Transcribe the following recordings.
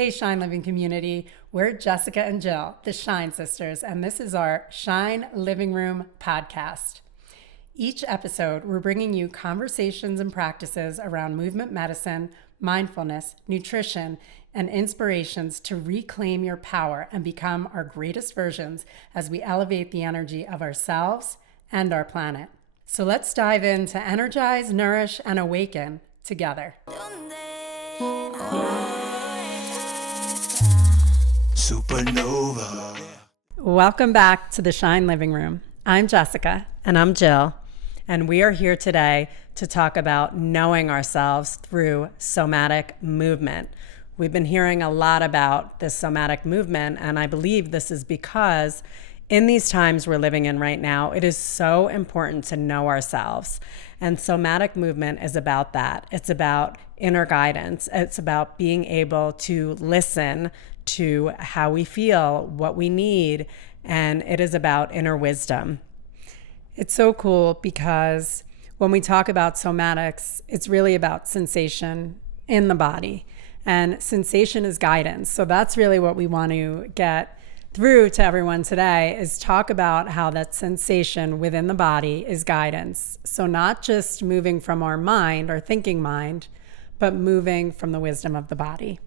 Hey Shine Living community, we're Jessica and Jill, the Shine Sisters, and this is our Shine Living Room podcast. Each episode, we're bringing you conversations and practices around movement medicine, mindfulness, nutrition, and inspirations to reclaim your power and become our greatest versions as we elevate the energy of ourselves and our planet. So let's dive in to energize, nourish, and awaken together. Supernova. Welcome back to the Shine Living Room. I'm Jessica. And I'm Jill. And we are here today to talk about knowing ourselves through somatic movement. We've been hearing a lot about this somatic movement, and I believe this is because in these times we're living in right now, it is so important to know ourselves. And somatic movement is about that. It's about inner guidance. It's about being able to listen to how we feel, what we need, and it is about inner wisdom. It's so cool because when we talk about somatics, it's really about sensation in the body, and sensation is guidance. So that's really what we want to get through to everyone today, is talk about how that sensation within the body is guidance. So not just moving from our mind, our thinking mind, but moving from the wisdom of the body.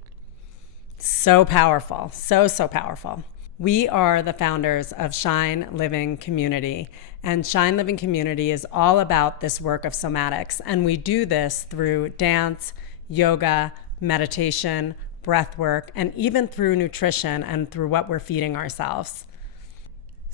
So powerful, so powerful. We are the founders of Shine Living Community, and Shine Living Community is all about this work of somatics, and we do this through dance, yoga, meditation, breath work, and even through nutrition and through what we're feeding ourselves.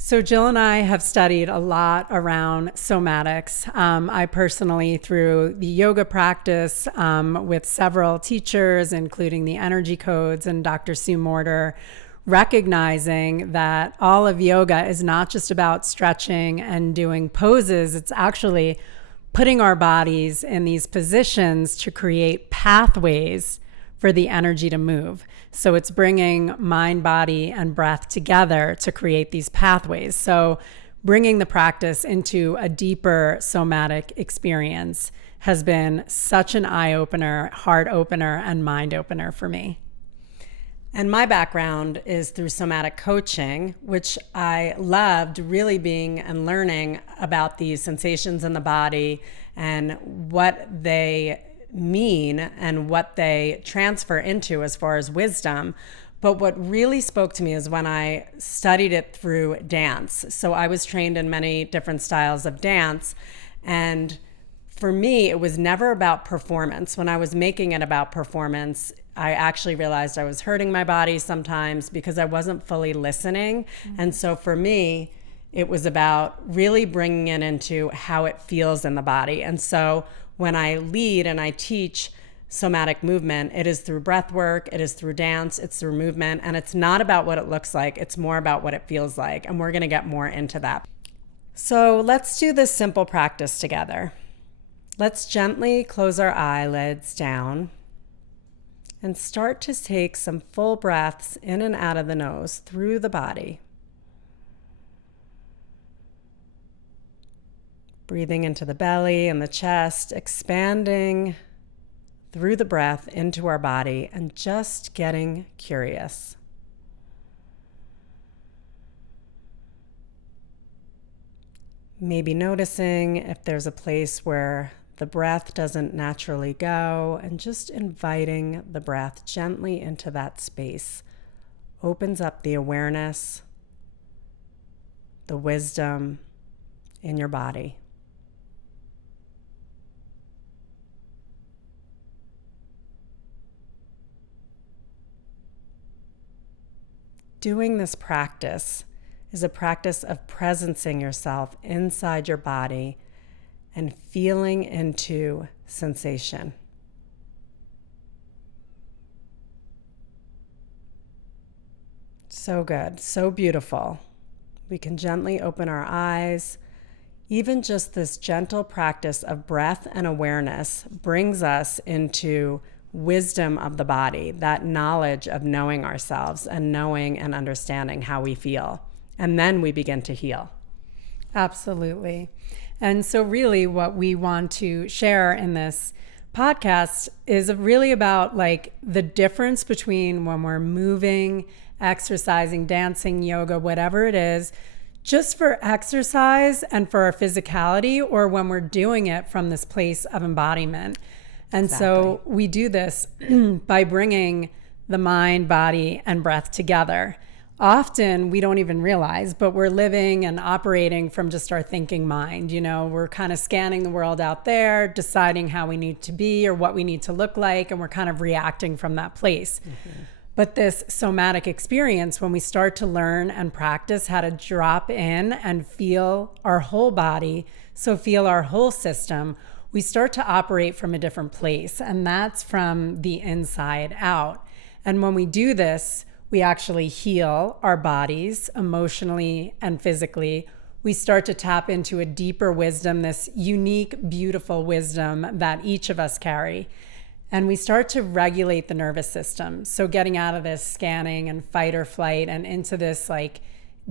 So Jill and I have studied a lot around somatics. I personally, through the yoga practice with several teachers, including the energy codes and Dr. Sue Morter, recognizing that all of yoga is not just about stretching and doing poses. It's actually putting our bodies in these positions to create pathways for the energy to move. So it's bringing mind, body, and breath together to create these pathways. So bringing the practice into a deeper somatic experience has been such an eye-opener, heart opener, and mind opener for me. And my background is through somatic coaching, which I loved really being and learning about these sensations in the body and what they mean and what they transfer into as far as wisdom. But what really spoke to me is when I studied it through dance. So I was trained in many different styles of dance, and for me, it was never about performance. When I was making it about performance, I actually realized I was hurting my body sometimes because I wasn't fully listening. And so for me, it was about really bringing it into how it feels in the body. And so when I lead and I teach somatic movement, it is through breath work, it is through dance, it's through movement, and it's not about what it looks like, it's more about what it feels like. And we're gonna get more into that. So let's do this simple practice together. Let's gently close our eyelids down and start to take some full breaths in and out of the nose through the body. Breathing into the belly and the chest, expanding through the breath into our body and just getting curious. Maybe noticing if there's a place where the breath doesn't naturally go, and just inviting the breath gently into that space opens up the awareness, the wisdom in your body. Doing this practice is a practice of presencing yourself inside your body and feeling into sensation. So good, so beautiful. We can gently open our eyes. Even just this gentle practice of breath and awareness brings us into wisdom of the body, that knowledge of knowing ourselves and knowing and understanding how we feel. And then we begin to heal. Absolutely. And so really what we want to share in this podcast is really about like the difference between when we're moving, exercising, dancing, yoga, whatever it is, just for exercise and for our physicality, or when we're doing it from this place of embodiment. And so we do this by bringing the mind, body, and breath together. Often we don't even realize, but we're living and operating from just our thinking mind. You know, we're kind of scanning the world out there, deciding how we need to be or what we need to look like, and we're kind of reacting from that place. Mm-hmm. But this somatic experience, when we start to learn and practice how to drop in and feel our whole body, so feel our whole system, we start to operate from a different place, and that's from the inside out. And when we do this, we actually heal our bodies emotionally and physically. We start to tap into a deeper wisdom, this unique, beautiful wisdom that each of us carry. And we start to regulate the nervous system. So getting out of this scanning and fight or flight and into this like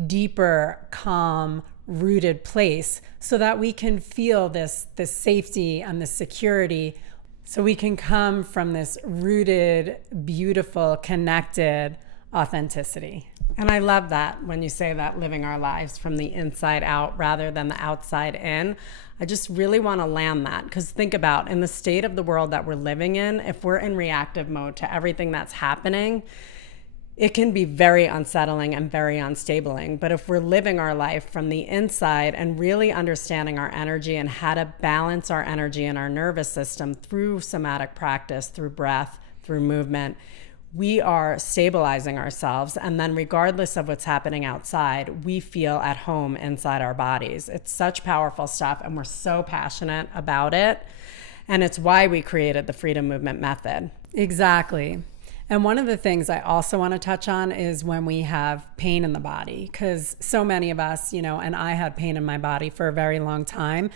deeper, calm, rooted place so that we can feel this safety and this security. So we can come from this rooted, beautiful, connected authenticity. And I love that when you say that, living our lives from the inside out rather than the outside in. I just really want to land that, because think about, in the state of the world that we're living in, if we're in reactive mode to everything that's happening, it can be very unsettling and very unstabling. But if we're living our life from the inside and really understanding our energy and how to balance our energy and our nervous system through somatic practice, through breath, through movement, we are stabilizing ourselves. And then regardless of what's happening outside, we feel at home inside our bodies. It's such powerful stuff, and we're so passionate about it. And it's why we created the Freedom Movement Method. Exactly. And one of the things I also want to touch on is when we have pain in the body, because so many of us, you know, and I had pain in my body for a very long time.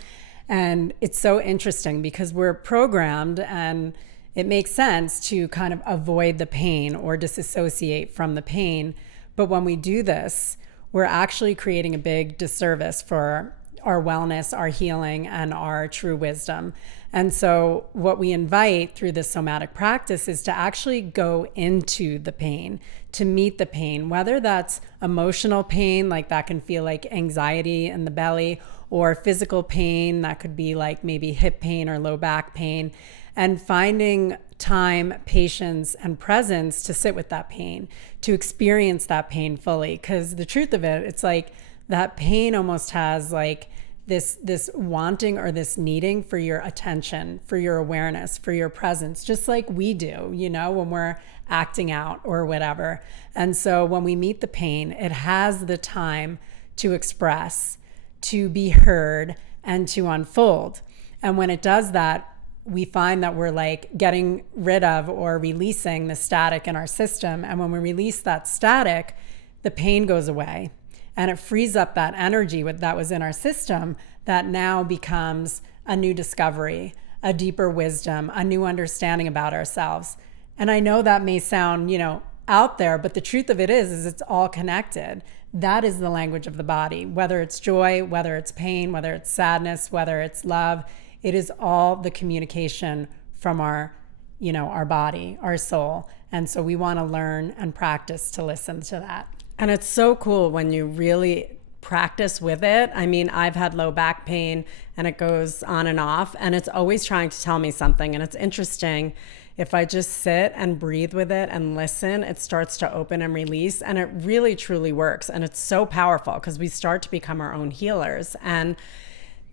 And it's so interesting because we're programmed, and it makes sense to kind of avoid the pain or disassociate from the pain. But when we do this, we're actually creating a big disservice for our wellness, our healing, and our true wisdom. And so what we invite through this somatic practice is to actually go into the pain, to meet the pain, whether that's emotional pain, like that can feel like anxiety in the belly, or physical pain, that could be like maybe hip pain or low back pain, and finding time, patience, and presence to sit with that pain, to experience that pain fully. Because the truth of it, it's like that pain almost has like this wanting or this needing for your attention, for your awareness, for your presence, just like we do, you know, when we're acting out or whatever. And so when we meet the pain, it has the time to express, to be heard, and to unfold. And when it does that, we find that we're like getting rid of or releasing the static in our system. And when we release that static, the pain goes away. And it frees up that energy that was in our system that now becomes a new discovery, a deeper wisdom, a new understanding about ourselves. And I know that may sound, you know, out there, but the truth of it is it's all connected. That is the language of the body, whether it's joy, whether it's pain, whether it's sadness, whether it's love. It is all the communication from our, you know, our body, our soul. And so we want to learn and practice to listen to that. And it's so cool when you really practice with it. I mean, I've had low back pain and it goes on and off, and it's always trying to tell me something. And it's interesting, if I just sit and breathe with it and listen, it starts to open and release, and it really truly works. And it's so powerful because we start to become our own healers. And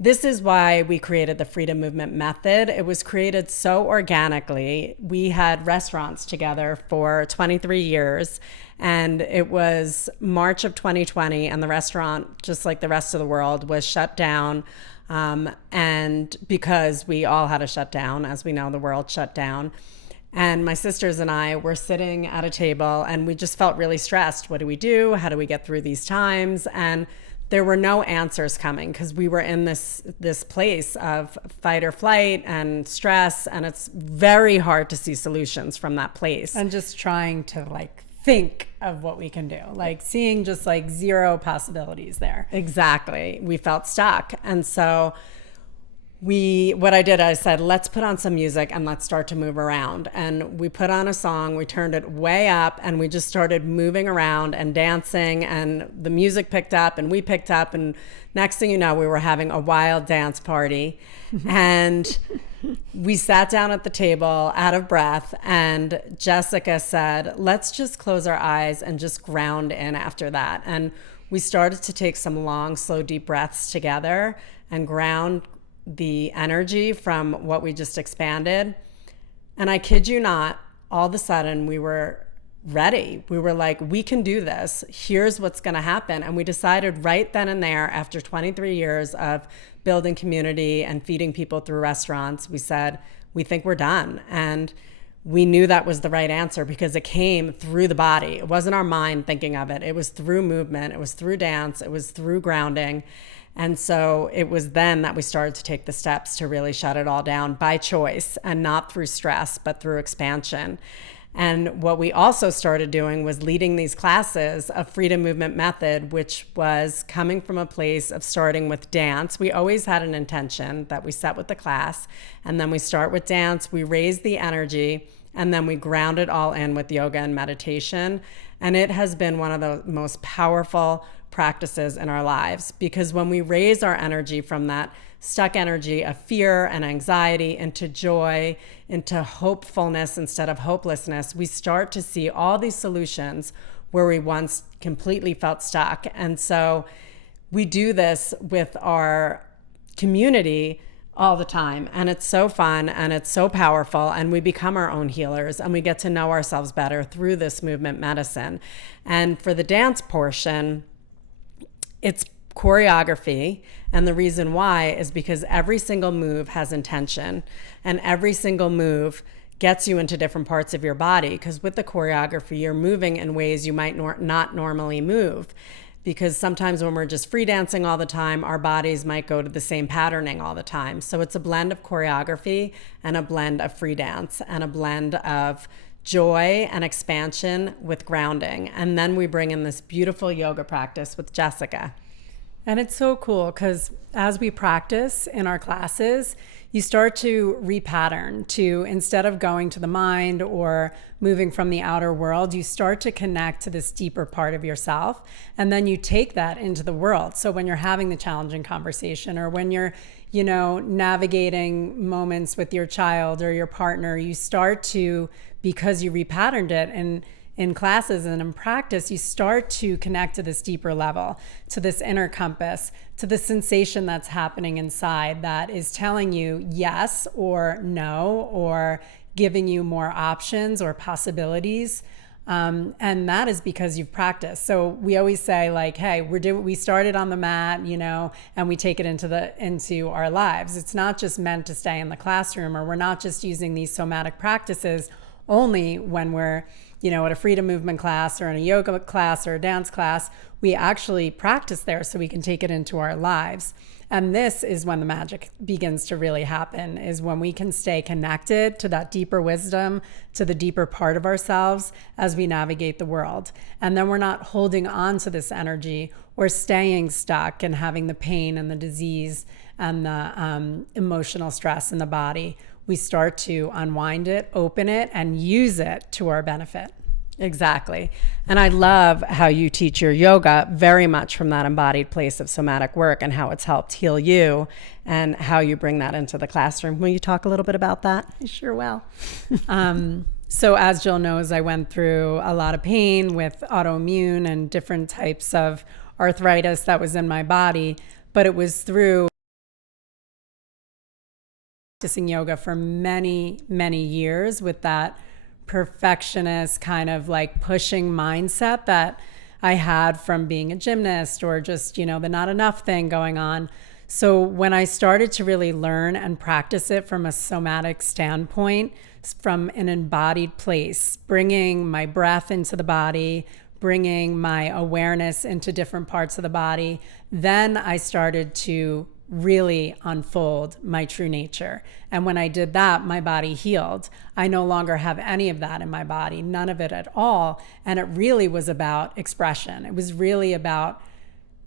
this is why we created the Freedom Movement Method. It was created so organically. We had restaurants together for 23 years, and it was March of 2020, and the restaurant, just like the rest of the world, was shut down. And because we all had to shut down, as we know, the world shut down. And my sisters and I were sitting at a table, and we just felt really stressed. What do we do? How do we get through these times? And there were no answers coming because we were in this place of fight or flight and stress, and it's very hard to see solutions from that place. And just trying to like think of what we can do, like seeing just like zero possibilities there. Exactly. We felt stuck. And so what I did, I said, let's put on some music and let's start to move around. And we put on a song, we turned it way up, and we just started moving around and dancing, and the music picked up and we picked up, and next thing you know, we were having a wild dance party. And we sat down at the table out of breath, and Jessica said, let's just close our eyes and just ground in after that. And we started to take some long, slow, deep breaths together and ground the energy from what we just expanded. And I kid you not, all of a sudden we were ready. We were like, we can do this. Here's what's going to happen. And we decided right then and there, after 23 years of building community and feeding people through restaurants, we said, we think we're done. And we knew that was the right answer because it came through the body. It wasn't our mind thinking of it. It was through movement. It was through dance. It was through grounding. And so it was then that we started to take the steps to really shut it all down by choice, and not through stress, but through expansion. And what we also started doing was leading these classes of freedom movement method, which was coming from a place of starting with dance. We always had an intention that we set with the class, and then we start with dance, we raise the energy, and then we ground it all in with yoga and meditation. And it has been one of the most powerful practices in our lives, because when we raise our energy from that stuck energy of fear and anxiety into joy, into hopefulness instead of hopelessness, we start to see all these solutions where we once completely felt stuck. And so we do this with our community all the time, and it's so fun and it's so powerful, and we become our own healers, and we get to know ourselves better through this movement medicine. And for the dance portion, it's choreography, and the reason why is because every single move has intention, and every single move gets you into different parts of your body, because with the choreography, you're moving in ways you might not normally move. Because sometimes when we're just free dancing all the time, our bodies might go to the same patterning all the time. So it's a blend of choreography and a blend of free dance and a blend of joy and expansion with grounding. And then we bring in this beautiful yoga practice with Jessica. And it's so cool because as we practice in our classes, you start to repattern to, instead of going to the mind or moving from the outer world, you start to connect to this deeper part of yourself. And then you take that into the world. So when you're having the challenging conversation, or when you're, navigating moments with your child or your partner, you start to, because you repatterned it, and in classes and in practice, you start to connect to this deeper level, to this inner compass, to the sensation that's happening inside that is telling you yes or no, or giving you more options or possibilities. And that is because you've practiced. So we always say, like, hey, we started on the mat, and we take it into our lives. It's not just meant to stay in the classroom, or we're not just using these somatic practices only when we're at a freedom movement class or in a yoga class or a dance class. We actually practice there so we can take it into our lives. And this is when the magic begins to really happen, is when we can stay connected to that deeper wisdom, to the deeper part of ourselves as we navigate the world. And then we're not holding on to this energy or staying stuck and having the pain and the disease and the emotional stress in the body. We start to unwind it, open it, and use it to our benefit. Exactly. And I love how you teach your yoga very much from that embodied place of somatic work, and how it's helped heal you, and how you bring that into the classroom. Will you talk a little bit about that? I sure will. So as Jill knows, I went through a lot of pain with autoimmune and different types of arthritis that was in my body, but it was through practicing yoga for many, many years with that perfectionist kind of like pushing mindset that I had from being a gymnast, or just, the not enough thing going on. So when I started to really learn and practice it from a somatic standpoint, from an embodied place, bringing my breath into the body, bringing my awareness into different parts of the body, then I started to really unfold my true nature. And when I did that, my body healed. I no longer have any of that in my body, none of it at all. And it really was about expression. It was really about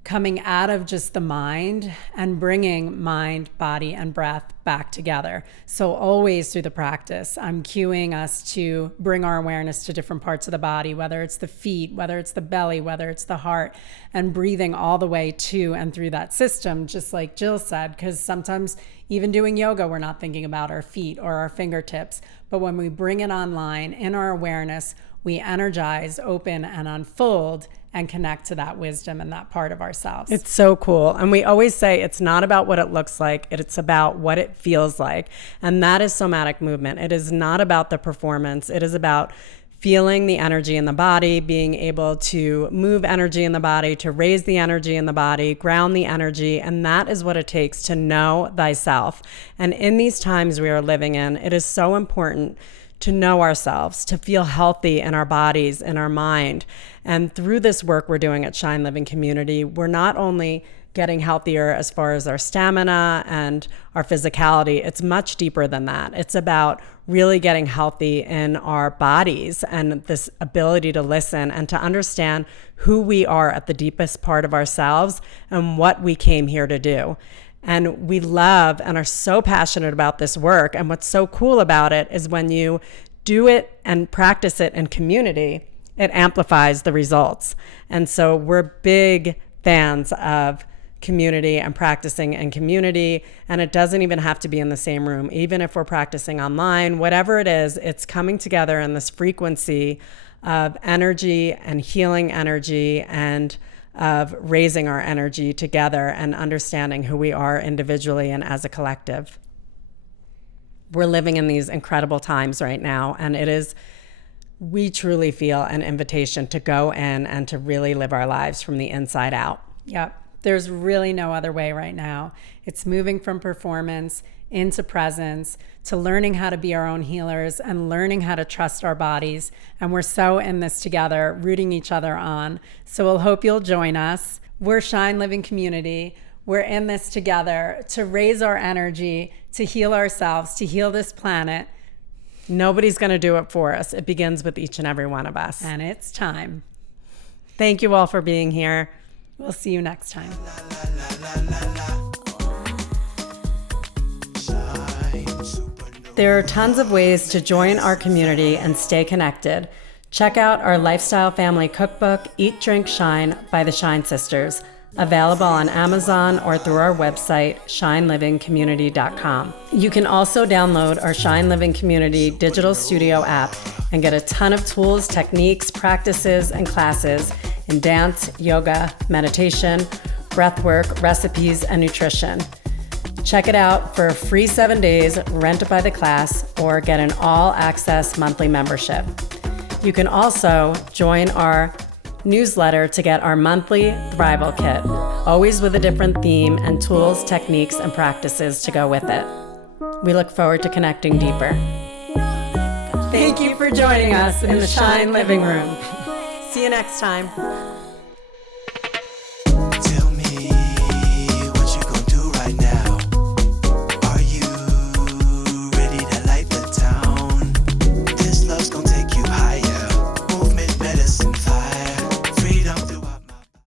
coming out of just the mind and bringing mind, body, and breath back together. So always through the practice, I'm cueing us to bring our awareness to different parts of the body, whether it's the feet, whether it's the belly, whether it's the heart, and breathing all the way to and through that system, just like Jill said, because sometimes even doing yoga, we're not thinking about our feet or our fingertips. But when we bring it online in our awareness, we energize, open, and unfold and connect to that wisdom and that part of ourselves. It's so cool. And we always say it's not about what it looks like, it's about what it feels like. And that is somatic movement. It is not about the performance. It is about feeling the energy in the body, being able to move energy in the body, to raise the energy in the body, ground the energy. And that is what it takes to know thyself. And in these times we are living in, it is so important to know ourselves, to feel healthy in our bodies, in our mind. And through this work we're doing at Shine Living Community, we're not only getting healthier as far as our stamina and our physicality, it's much deeper than that. It's about really getting healthy in our bodies and this ability to listen and to understand who we are at the deepest part of ourselves and what we came here to do. And we love and are so passionate about this work. And what's so cool about it is when you do it and practice it in community, it amplifies the results. And so we're big fans of community and practicing in community. And it doesn't even have to be in the same room. Even if we're practicing online, whatever it is, it's coming together in this frequency of energy and healing energy and of raising our energy together and understanding who we are individually and as a collective. We're living in these incredible times right now, and we truly feel an invitation to go in and to really live our lives from the inside out. Yep. There's really no other way right now. It's moving from performance into presence, to learning how to be our own healers and learning how to trust our bodies. And we're so in this together, rooting each other on. So we'll hope you'll join us. We're Shine Living Community. We're in this together to raise our energy, to heal ourselves, to heal this planet. Nobody's going to do it for us. It begins with each and every one of us. And it's time. Thank you all for being here. We'll see you next time. There are tons of ways to join our community and stay connected. Check out our Lifestyle Family Cookbook, Eat, Drink, Shine by the Shine Sisters, available on Amazon or through our website, shinelivingcommunity.com. You can also download our Shine Living Community digital studio app and get a ton of tools, techniques, practices, and classes in dance, yoga, meditation, breathwork, recipes, and nutrition. Check it out for a free 7 days, rent by the class, or get an all-access monthly membership. You can also join our newsletter to get our monthly Thrival Kit, always with a different theme and tools, techniques, and practices to go with it. We look forward to connecting deeper. Thank you for joining us in the Shine Living Room. See you next time.